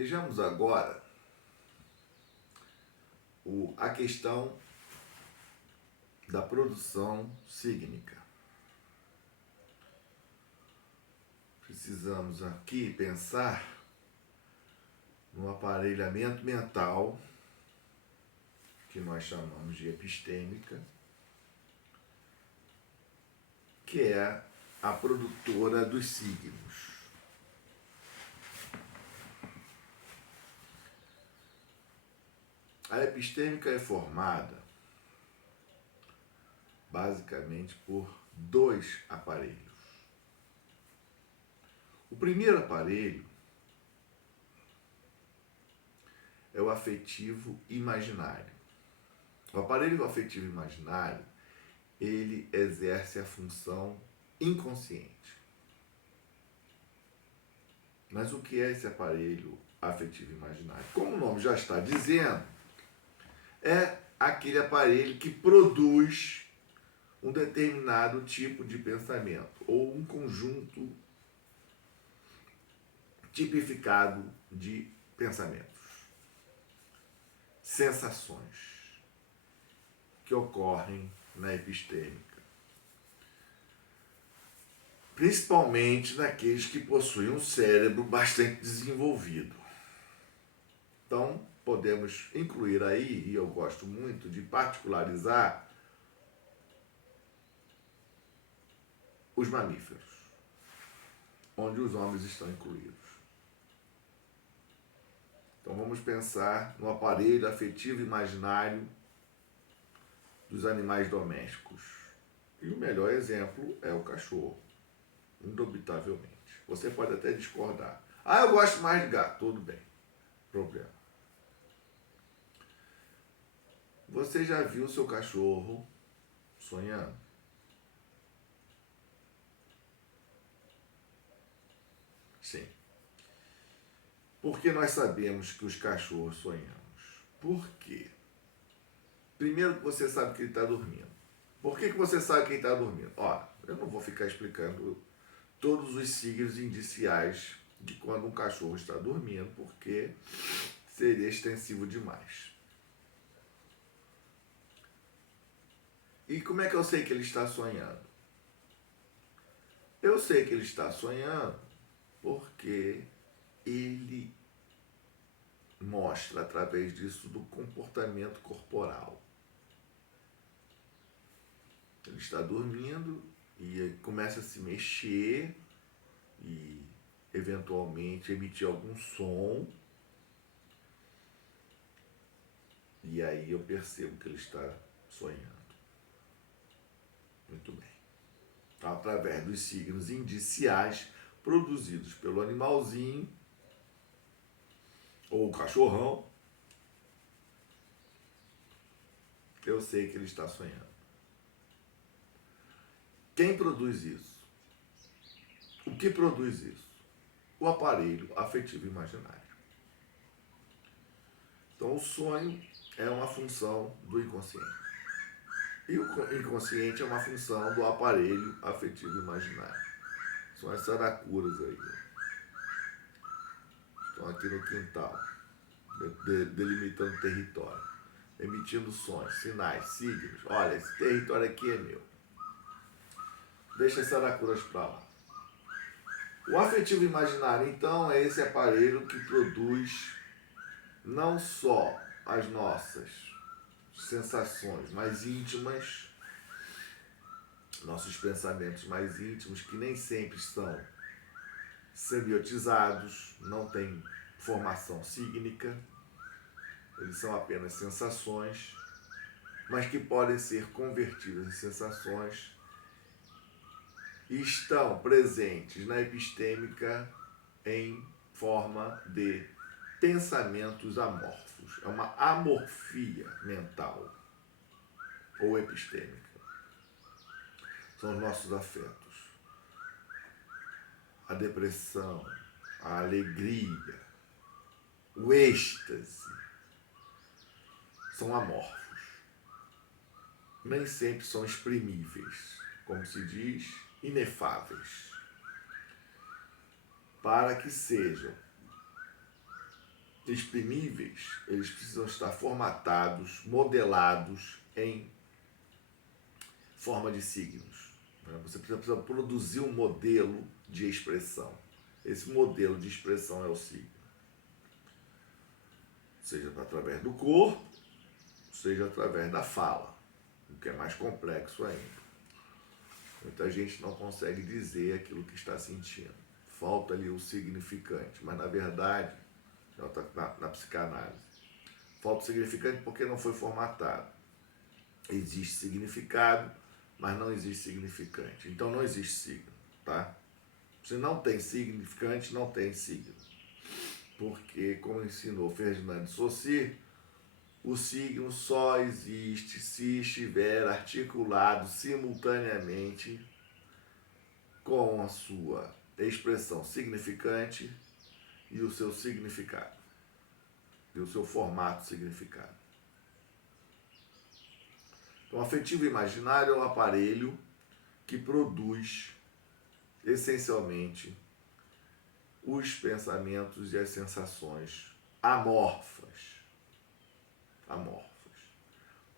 Vejamos agora a questão da produção sígnica. Precisamos aqui pensar no aparelhamento mental, que nós chamamos de epistêmica, que é a produtora dos signos. A epistêmica é formada basicamente por dois aparelhos. O primeiro aparelho é o afetivo imaginário. O aparelho afetivo imaginário, ele exerce a função inconsciente. Mas o que é esse aparelho afetivo imaginário? Como o nome já está dizendo, é aquele aparelho que produz um determinado tipo de pensamento ou um conjunto tipificado de pensamentos, sensações que ocorrem na epistêmica, principalmente naqueles que possuem um cérebro bastante desenvolvido. Então, podemos incluir aí, e eu gosto muito de particularizar, os mamíferos, onde os homens estão incluídos. Então vamos pensar no aparelho afetivo imaginário dos animais domésticos. E o melhor exemplo é o cachorro, indubitavelmente. Você pode até discordar. Ah, eu gosto mais de gato. Tudo bem, problema. Você já viu seu cachorro sonhando? Sim. Por que nós sabemos que os cachorros sonhamos? Por quê? Primeiro que você sabe que ele está dormindo. Por que você sabe que ele está dormindo? Ora, eu não vou ficar explicando todos os signos indiciais de quando um cachorro está dormindo, porque seria extensivo demais. E como é que eu sei que ele está sonhando? Eu sei que ele está sonhando porque ele mostra através disso do comportamento corporal. Ele está dormindo e começa a se mexer e eventualmente emitir algum som. E aí eu percebo que ele está sonhando. Muito bem. Então, através dos signos indiciais produzidos pelo animalzinho ou o cachorrão, eu sei que ele está sonhando. Quem produz isso? O que produz isso? O aparelho afetivo imaginário. Então, o sonho é uma função do inconsciente. E o inconsciente é uma função do aparelho afetivo imaginário. São as saracuras aí. Estão aqui no quintal, delimitando território, emitindo sons, sinais, signos. Olha, esse território aqui é meu. Deixa as saracuras para lá. O afetivo imaginário, então, é esse aparelho que produz não só as nossas sensações mais íntimas, nossos pensamentos mais íntimos, que nem sempre são semiotizados, não têm formação sígnica, eles são apenas sensações, mas que podem ser convertidas em sensações e estão presentes na epistêmica em forma de pensamentos amorfos. É uma amorfia mental ou epistêmica. São os nossos afetos. A depressão, a alegria, o êxtase são amorfos. Nem sempre são exprimíveis, como se diz, inefáveis. Para que sejam exprimíveis, eles precisam estar formatados, modelados em forma de signos. Você precisa produzir um modelo de expressão. Esse modelo de expressão é o signo. Seja através do corpo, seja através da fala, o que é mais complexo ainda. Muita gente não consegue dizer aquilo que está sentindo. Falta ali o significante, mas na verdade, na psicanálise, falta o significante porque não foi formatado. Existe significado, mas não existe significante. Então não existe signo, tá? Se não tem significante, não tem signo. Porque, como ensinou Ferdinand de Saussure, o signo só existe se estiver articulado simultaneamente com a sua expressão significante e o seu significado, e o seu formato significado. Então, afetivo imaginário é o aparelho que produz, essencialmente, os pensamentos e as sensações amorfas.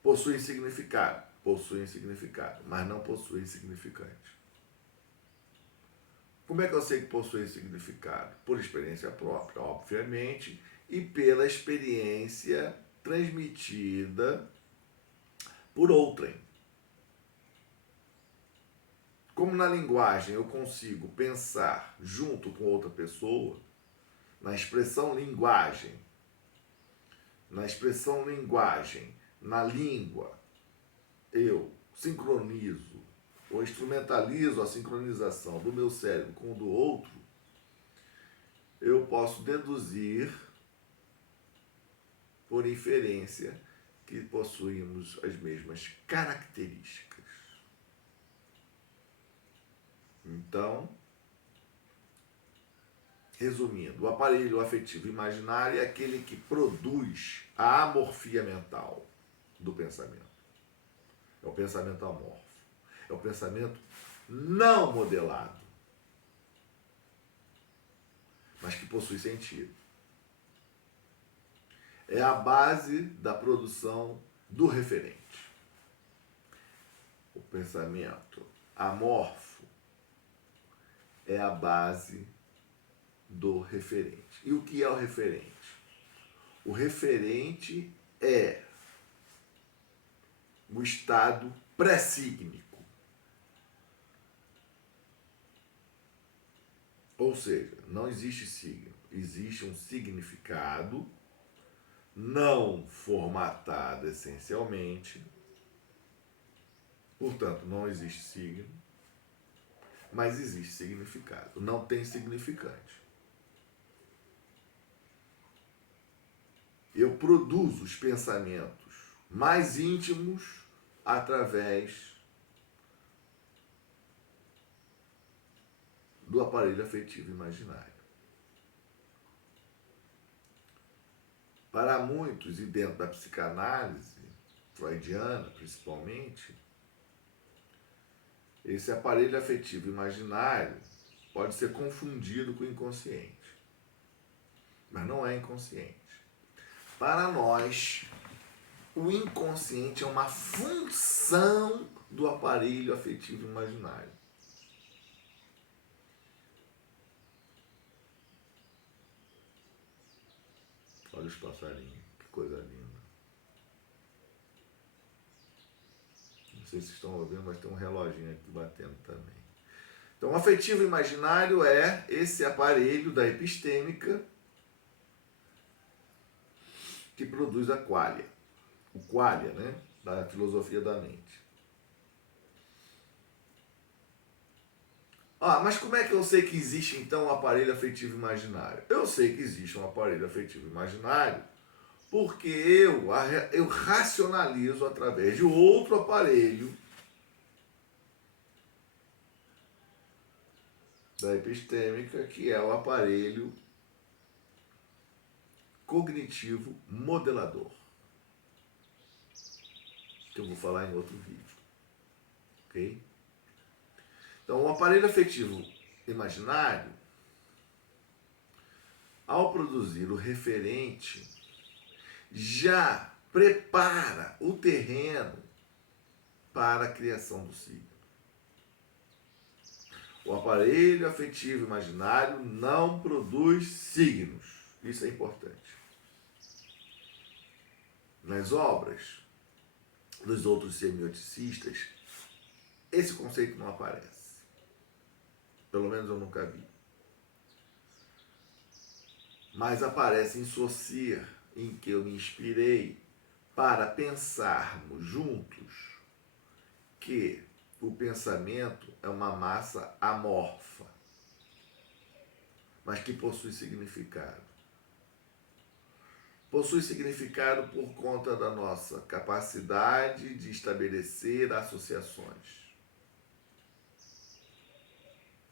Possuem significado, mas não possuem significante. Como é que eu sei que possui significado? Por experiência própria, obviamente, e pela experiência transmitida por outrem. Como na linguagem eu consigo pensar junto com outra pessoa, na expressão linguagem, na língua, eu sincronizo ou instrumentalizo a sincronização do meu cérebro com o do outro, eu posso deduzir, por inferência, que possuímos as mesmas características. Então, resumindo, o aparelho afetivo imaginário é aquele que produz a amorfia mental do pensamento. É o pensamento amorfo. É o pensamento não modelado, mas que possui sentido. É a base da produção do referente. O pensamento amorfo é a base do referente. E o que é o referente? O referente é o estado pré-sígnico. Ou seja, não existe signo, existe um significado não formatado essencialmente, portanto, não existe signo, mas existe significado, não tem significante. Eu produzo os pensamentos mais íntimos através do aparelho afetivo imaginário. Para muitos, e dentro da psicanálise freudiana principalmente, esse aparelho afetivo imaginário pode ser confundido com o inconsciente, mas não é inconsciente. Para nós, o inconsciente é uma função do aparelho afetivo imaginário. Olha os passarinhos, que coisa linda. Não sei se estão ouvindo, mas tem um reloginho aqui batendo também. Então, o afetivo imaginário é esse aparelho da epistêmica que produz a qualia. O qualia, né? Da filosofia da mente. Mas como é que eu sei que existe, então, um aparelho afetivo imaginário? Eu sei que existe um aparelho afetivo imaginário porque eu racionalizo através de outro aparelho da epistêmica, que é o aparelho cognitivo modelador, que eu vou falar em outro vídeo. Ok? Então, o aparelho afetivo imaginário ao produzir o referente, já prepara o terreno para a criação do signo. O aparelho afetivo imaginário não produz signos. Isso é importante. Nas obras dos outros semioticistas, esse conceito não aparece. Pelo menos eu nunca vi. Mas aparece em Saussure, em que eu me inspirei para pensarmos juntos que o pensamento é uma massa amorfa, mas que possui significado. Possui significado por conta da nossa capacidade de estabelecer associações.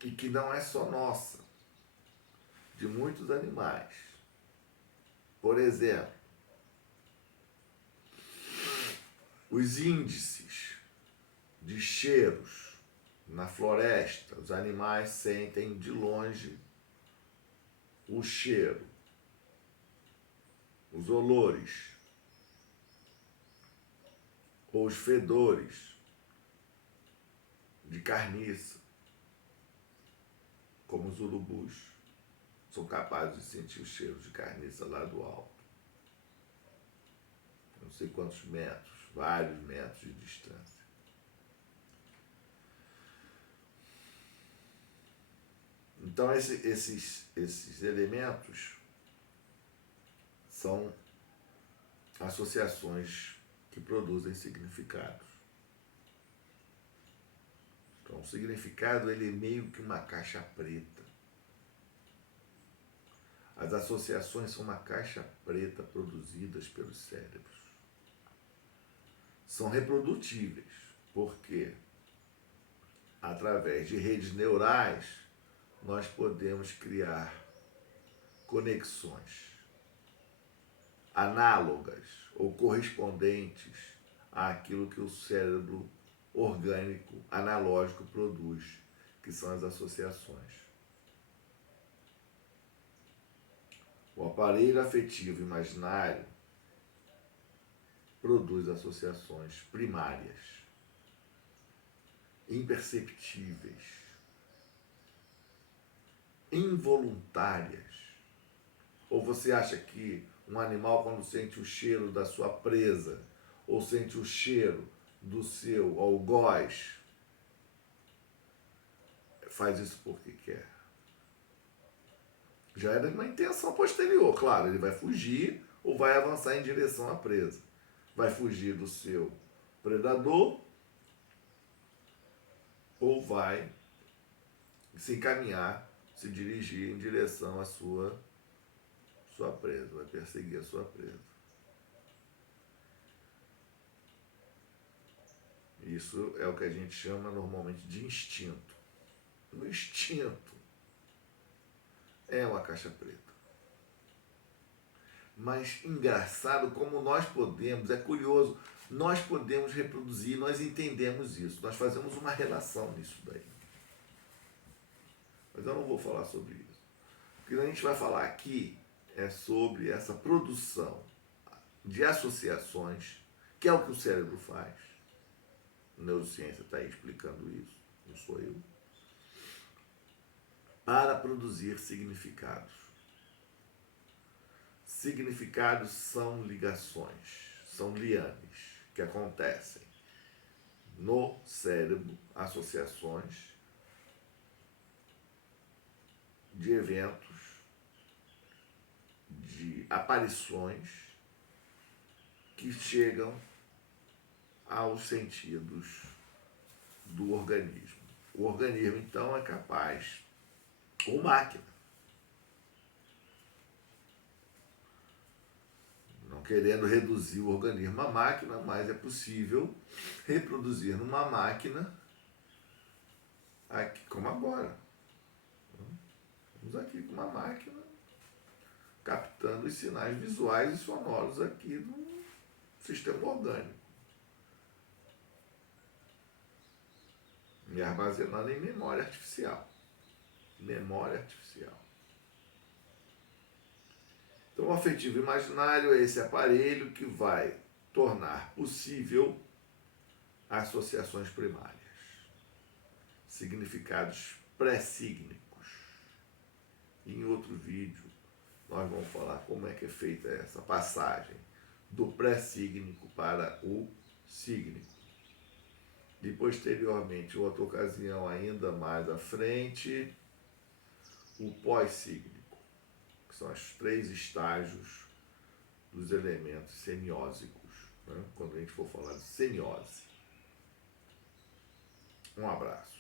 E que não é só nossa, de muitos animais. Por exemplo, os índices de cheiros na floresta, os animais sentem de longe o cheiro, os olores, ou os fedores de carniça, como os urubus, são capazes de sentir o cheiro de carniça lá do alto. Não sei quantos metros, vários metros de distância. Então, esses elementos são associações que produzem significados. Então, o significado ele é meio que uma caixa preta. As associações são uma caixa preta produzidas pelos cérebros. São reprodutíveis, porque através de redes neurais nós podemos criar conexões análogas ou correspondentes àquilo que o cérebro orgânico, analógico produz, que são as associações. O aparelho afetivo imaginário produz associações primárias, imperceptíveis, involuntárias. Ou você acha que um animal, quando sente o cheiro da sua presa, ou sente o cheiro do seu algoz, faz isso porque quer? Já era uma intenção posterior, claro, ele vai fugir ou vai avançar em direção à presa. Vai fugir do seu predador ou vai se encaminhar, se dirigir em direção à sua presa, vai perseguir a sua presa. Isso é o que a gente chama normalmente de instinto. O instinto é uma caixa preta. Mas engraçado como nós podemos, é curioso, nós podemos reproduzir, nós entendemos isso, nós fazemos uma relação nisso daí. Mas eu não vou falar sobre isso. O que a gente vai falar aqui é sobre essa produção de associações, que é o que o cérebro faz. A neurociência está aí explicando isso, não sou eu. Para produzir significados. Significados são ligações, são lianes que acontecem no cérebro, associações de eventos, de aparições que chegam aos sentidos do organismo. O organismo, então, é capaz, ou máquina, não querendo reduzir o organismo à máquina, mas é possível reproduzir numa máquina, aqui, como agora. Estamos aqui com uma máquina captando os sinais visuais e sonoros aqui do sistema orgânico. E armazenando em memória artificial. Memória artificial. Então, o afetivo imaginário é esse aparelho que vai tornar possível associações primárias, significados pré-sígnicos. Em outro vídeo, nós vamos falar como é que é feita essa passagem do pré-sígnico para o sígnico. E posteriormente, outra ocasião ainda mais à frente, o pós-sígnico, que são os 3 estágios dos elementos semiósicos, né? Quando a gente for falar de semiose. Um abraço.